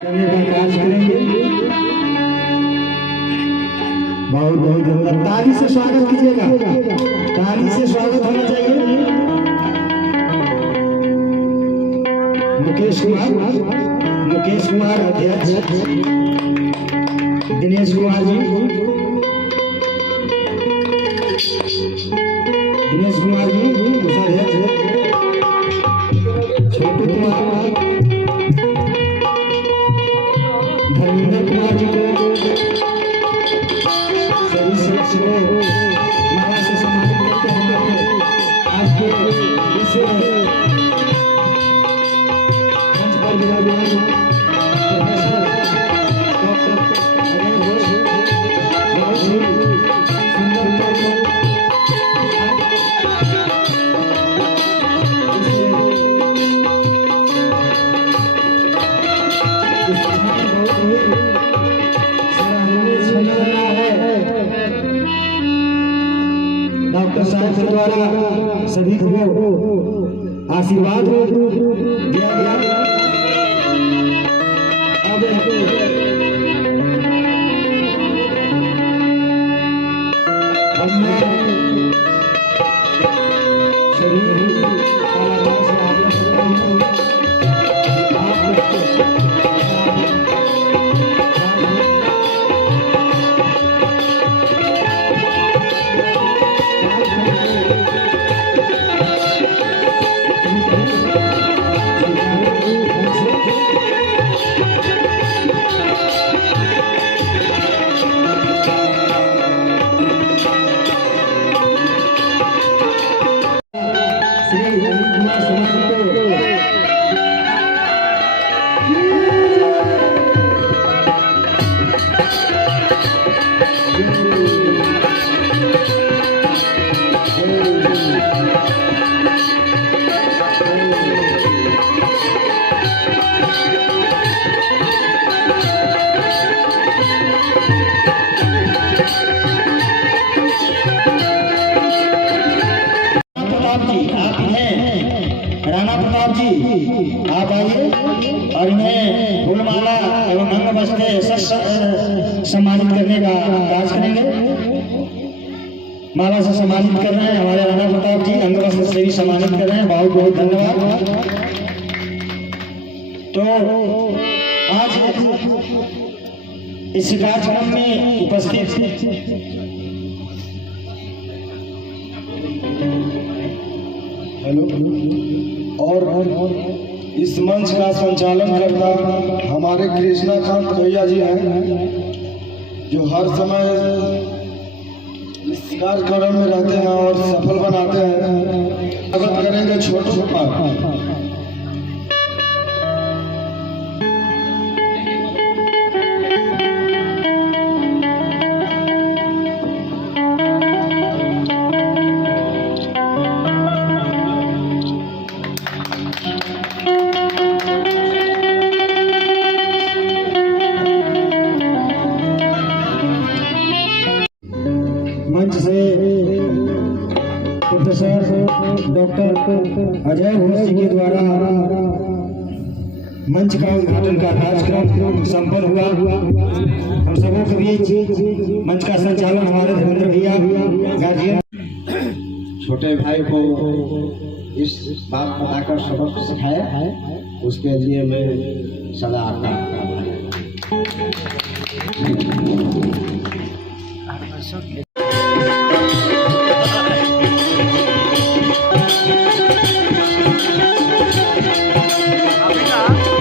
करने का कार्य करेंगे। बहुत बहुत धन्यवाद। ताली से स्वागत कीजिएगा, ताली से स्वागत होना चाहिए। मुकेश कुमार अध्यक्ष, दिनेश कुमार जी, कोषाध्यक्ष, छोटू कुमार, धर्मेंद्र कुमार जी को, सभी सदस्य को माला से सम्मानित करते हैं। आज के इस मंच पर विराजमान प्रोफेसर डॉक्टर अजय घोष बहुत ही सुंदर डॉक्टर साहब के द्वारा सभी को आशीर्वाद दिया गया। अब हमने शरीर कलाकार से राणा प्रताप जी आप आइए और इन्हें फूलमाला एवं अंग वस्त्र सम्मानित करने का कार्य करेंगे। माला से सम्मानित कर रहे हैं हमारे राणा प्रताप जी, अंग वस्त्र से भी सम्मानित कर रहे हैं। बहुत बहुत धन्यवाद। तो आज इस कार्यक्रम में उपस्थित और इस मंच का संचालन करता हमारे कृष्णाकांत भैया जी हैं, जो हर समय इस कार्यक्रम में रहते हैं और सफल बनाते हैं। स्वागत करेंगे छोटू पर। मंच से प्रोफेसर डॉक्टर अजय घोष जी के द्वारा मंच का उद्घाटन का कार्यक्रम संपन्न हुआ। हम सबों के बीच मंच का संचालन हमारे धर्मेंद्र भैया गार्जियन। छोटे भाई को इस बात बताकर सबक सिखाया, उसके लिए मैं सदा आभारी हूं। Africa.